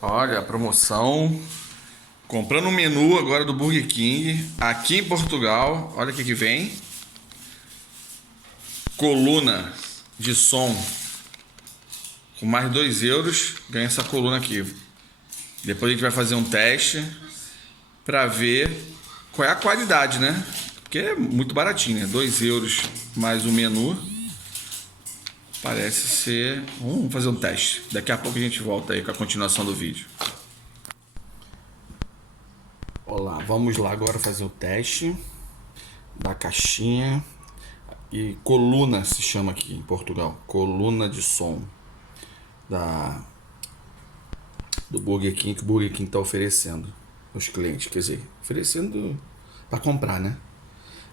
Olha a promoção. Comprando um menu agora do Burger King aqui em Portugal. Olha o que vem. Coluna de som. Com mais 2 euros ganha essa coluna aqui. Depois a gente vai fazer um teste para ver qual é a qualidade, né? Porque é muito baratinho, né? 2 euros mais o menu. Parece ser... Vamos fazer um teste. Daqui a pouco a gente volta aí com a continuação do vídeo. Olá, vamos lá agora fazer o teste da caixinha. E coluna se chama aqui em Portugal. Coluna de som do Burger King, que o Burger King está oferecendo aos clientes. Quer dizer, oferecendo para comprar, né?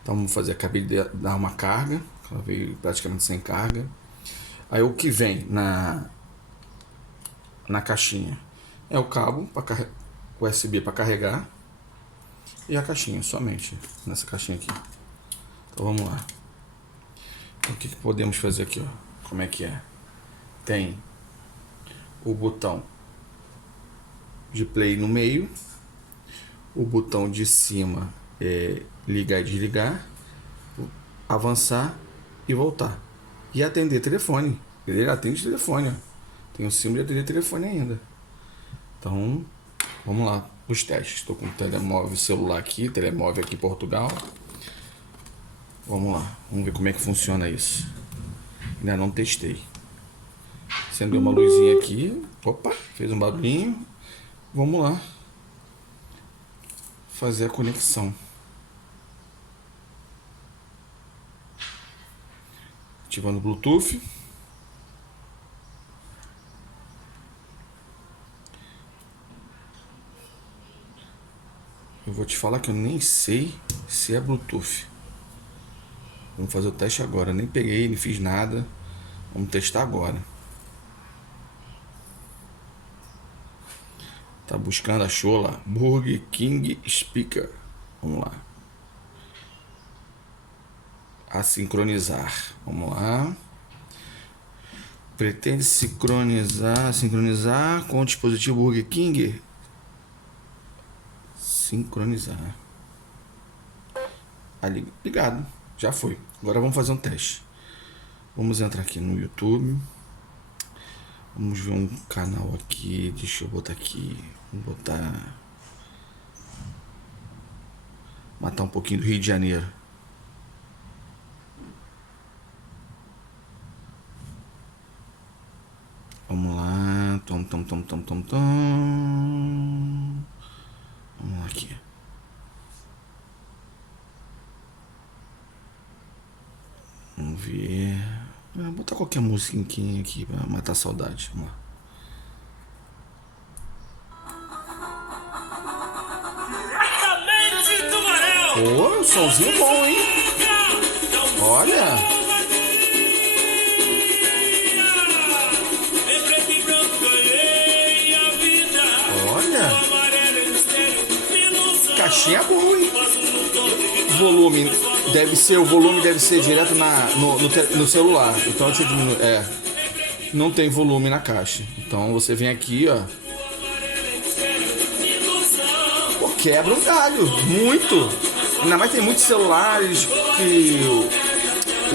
Então vamos fazer. Acabei de dar uma carga. Ela veio praticamente sem carga. Aí o que vem na caixinha é o cabo USB para carregar e a caixinha, somente nessa caixinha aqui. Então vamos lá. Então, o que podemos fazer aqui, ó? Como é que é? Tem o botão de play no meio, o botão de cima é ligar e desligar, avançar e voltar. E atender telefone. Ele atende telefone, ó. Tem o símbolo de atender telefone ainda. Então, vamos lá, os testes. Estou com o telemóvel celular aqui, telemóvel aqui em Portugal. Vamos lá, vamos ver como é que funciona isso. Ainda não testei. Acendeu uma luzinha aqui. Opa, fez um barulhinho. Vamos lá fazer a conexão. Ativando o Bluetooth. Eu vou te falar que eu nem sei se é Bluetooth. Vamos fazer o teste agora. Nem peguei, nem fiz nada. Vamos testar agora. Tá buscando, achou lá. Burger King Speaker. Vamos lá. A sincronizar. Vamos lá. Pretende sincronizar com o dispositivo Burger King. Sincronizar. Ali, ligado. Já foi. Agora vamos fazer um teste. Vamos entrar aqui no YouTube. Vamos ver um canal aqui. Deixa eu botar aqui. Vamos botar. Matar um pouquinho do Rio de Janeiro. Vamos lá. Vamos lá aqui. Vamos ver. Vou botar qualquer musiquinha aqui pra matar a saudade. Vamos lá. Pô, um somzinho bom, hein? Olha. Olha. Caixinha boa, hein? Volume deve ser direto no celular. Então deixa eu diminuir. Não tem volume na caixa. Então você vem aqui, ó. Pô, quebra um galho. Muito. Ainda mais tem muitos celulares que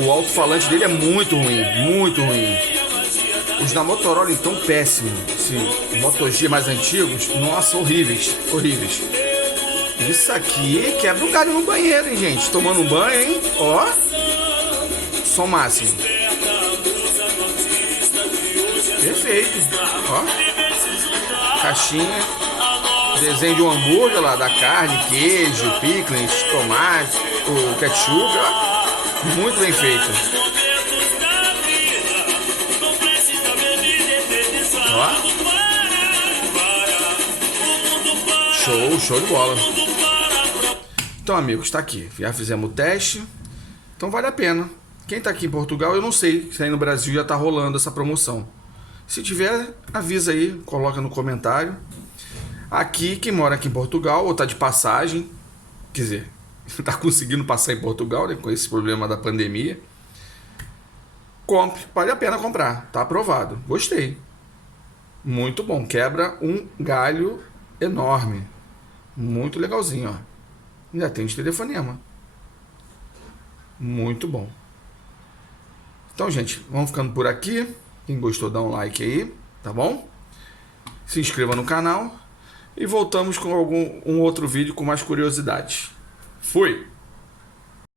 o alto-falante dele é muito ruim. Muito ruim. Os da Motorola então péssimo. Os Moto G mais antigos, nossa, horríveis. Horríveis. Isso aqui quebra um galho no banheiro, hein, gente? Tomando um banho, hein? Ó. Som máximo. Perfeito. Ó. Caixinha. Desenho de um hambúrguer lá, da carne, queijo, picles, tomate, o ketchup, ó. Muito bem feito. Ó. Show de bola. Então, amigos, tá aqui. Já fizemos o teste. Então vale a pena. Quem tá aqui em Portugal, eu não sei se aí no Brasil já tá rolando essa promoção. Se tiver, avisa aí, coloca no comentário. Aqui, quem mora aqui em Portugal ou tá de passagem, quer dizer, tá conseguindo passar em Portugal, né, com esse problema da pandemia, compre, vale a pena comprar, tá aprovado, gostei. Muito bom. Quebra um galho enorme. Muito legalzinho, ó. Ainda tem de telefonema. Muito bom. Então, gente, vamos ficando por aqui. Quem gostou, dá um like aí, tá bom? Se inscreva no canal. E voltamos com um outro vídeo com mais curiosidades. Fui!